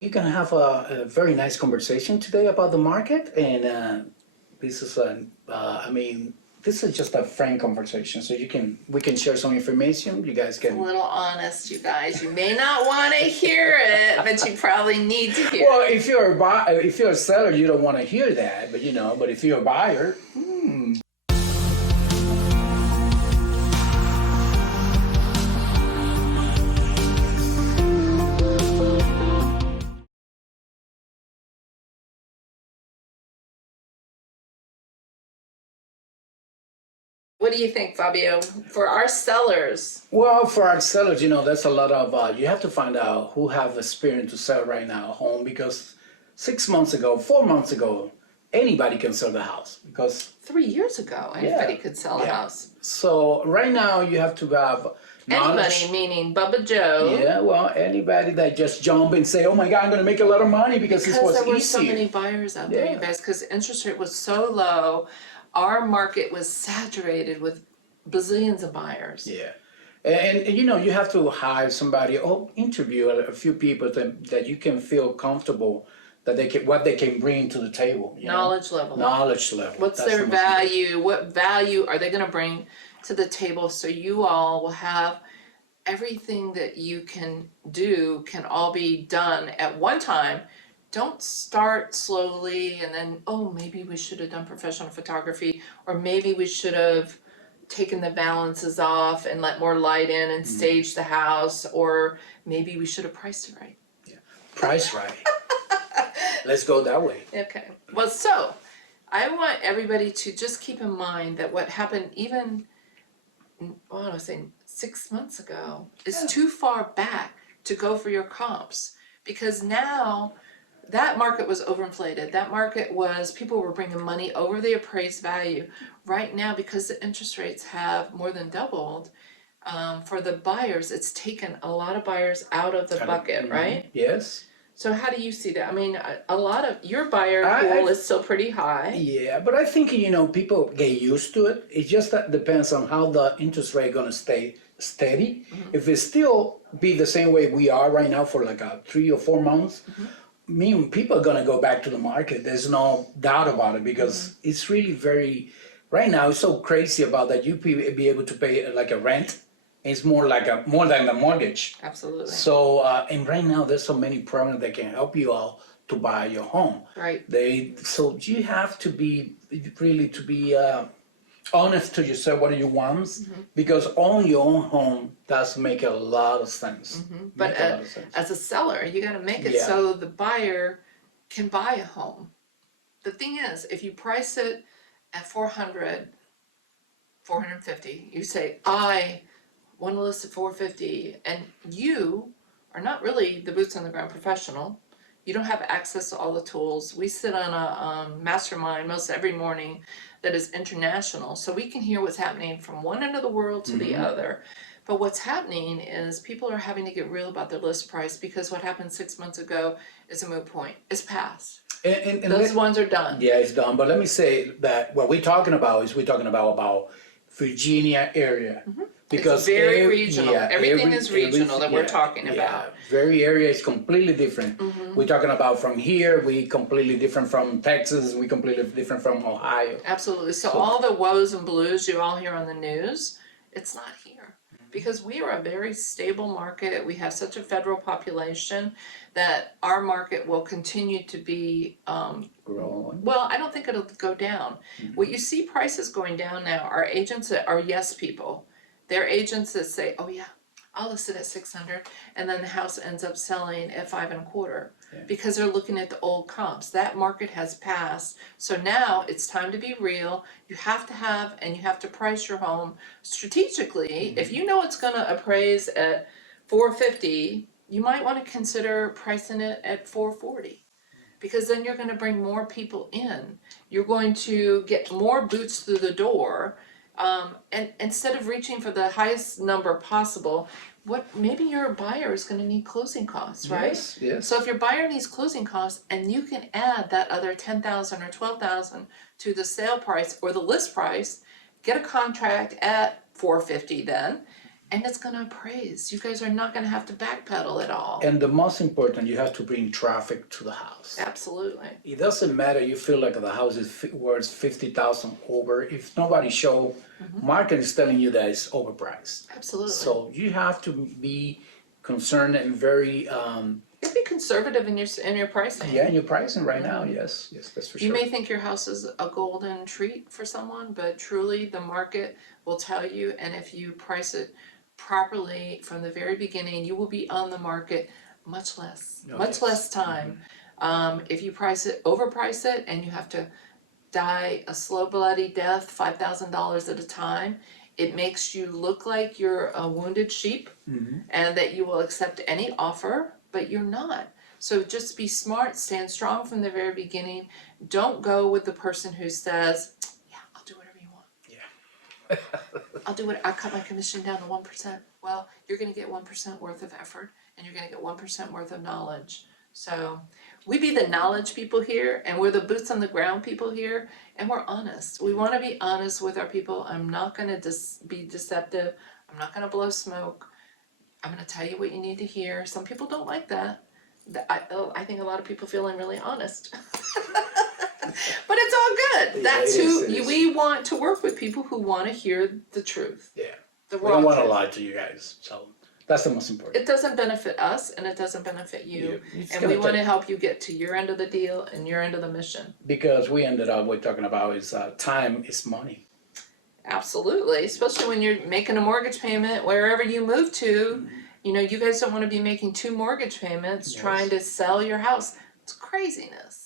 You're gonna have a very nice conversation today about the market, and this is I mean, this is just a frank conversation, so we can share some information. You guys A can. little honest, you guys. You may not want to hear it, but you probably need to hear Well, it. if you're a seller, you don't want to hear that, but but if you're a buyer, What do you think, Fabio? For our sellers, well, for our sellers, that's a lot of you have to find out who have experience to sell right now a home because 6 months ago, 4 months ago, anybody can sell the house because 3 years ago, anybody could sell a house. So right now you have to have knowledge. Anybody, meaning Bubba Joe. Yeah, well, anybody that just jump and say, "Oh my God, I'm going to make a lot of money because this was Because there were easier." so many buyers out there, you guys, because the interest rate was so low, our market was saturated with bazillions of buyers. Yeah. And you have to hire somebody or interview a few people that you can feel comfortable that what they can bring to the table. Knowledge level. Knowledge level. What's That's their the most important. value? What value are they going to bring to the table so you all will have everything that you can do can all be done at one time. Don't start slowly and then, oh, maybe we should have done professional photography, or maybe we should have taken the balances off and let more light in and stage the house, or maybe we should have priced it right. Price right. Let's go that way. Okay, well, so I want everybody to just keep in mind that what happened even, well, I was saying 6 months ago is too far back to go for your comps, because now that market was overinflated. That market was, people were bringing money over the appraised value. Right now, because the interest rates have more than doubled, for the buyers, it's taken a lot of buyers out of the bucket, right? Yes. So how do you see that? I mean, a lot of your buyer pool is still pretty high. Yeah, but I think, people get used to it. It just depends on how the interest rate gonna stay steady. If it still be the same way we are right now for like 3 or 4 months, people are gonna go back to the market. There's no doubt about it because it's really right now it's so crazy about that you be able to pay like a rent. It's more than the mortgage. Absolutely. So and right now there's so many programs that can help you all to buy your home. Right. So you have to be really honest to yourself. What do you want? Because owning your own home does make a lot of sense. But as a seller, you got to make it so the buyer can buy a home. The thing is, if you price it at 400, 450, you say, I want to list at 450, and you are not really the boots on the ground professional. You don't have access to all the tools. We sit on a mastermind most every morning that is international, so we can hear what's happening from one end of the world to the other. But what's happening is people are having to get real about their list price, because what happened 6 months ago is a moot point. It's past. And Those ones are done. Yeah, it's done. But let me say that what we're talking about is about Virginia area. Because it's very regional. Everything is regional that we're talking about. Yeah, very area is completely different. We're talking about from here, we completely different from Texas, we completely different from Ohio. Absolutely. So all the woes and blues you all hear on the news, it's not here. Because we are a very stable market. We have such a federal population that our market will continue to be Growing. well, I don't think it'll go down. What you see prices going down now are agents that are yes people. They're agents that say, oh yeah, I'll list it at 600, and then the house ends up selling at 5.25 because they're looking at the old comps. That market has passed. So now it's time to be real. You have to price your home strategically. If you know it's gonna appraise at 450, you might want to consider pricing it at 440. Because then you're gonna bring more people in. You're going to get more boots through the door. And instead of reaching for the highest number possible, maybe your buyer is gonna need closing costs, right? Yes. So if your buyer needs closing costs and you can add that other 10,000 or 12,000 to the sale price or the list price, get a contract at 450 then, and it's gonna appraise. You guys are not gonna have to backpedal at all. And the most important, you have to bring traffic to the house. Absolutely. It doesn't matter, you feel like the house is worth 50,000 over. If nobody show, market is telling you that it's overpriced. Absolutely. So you have to be concerned and very, You'd be conservative in your pricing. yeah, in your pricing right now, yes, that's for sure. You may think your house is a golden treat for someone, but truly the market will tell you, and if you price it properly from the very beginning, you will be on the market much less time. If you overprice it, and you have to die a slow bloody death, $5,000 at a time, it makes you look like you're a wounded sheep, and that you will accept any offer, but you're not. So just be smart, stand strong from the very beginning. Don't go with the person who says, yeah, I'll do whatever you want. Yeah. I'll cut my commission down to 1%. Well, you're gonna get 1% worth of effort, and you're gonna get 1% worth of knowledge. So we be the knowledge people here, and we're the boots on the ground people here, and we're honest. We wanna be honest with our people. I'm not gonna be deceptive. I'm not gonna blow smoke. I'm gonna tell you what you need to hear. Some people don't like that. I think a lot of people feel I'm really honest. But it's all good. That's we want to work with people who want to hear the truth. Yeah. The We raw don't want to truth. lie to you guys, so that's the most important. It doesn't benefit us, and it doesn't benefit you. It's And gonna we want to take- help you get to your end of the deal and your end of the mission. Because we ended up, we're talking about is time is money. Absolutely, especially when you're making a mortgage payment wherever you move to. You know, you guys don't want to be making 2 mortgage payments Yes. trying to sell your house. It's craziness.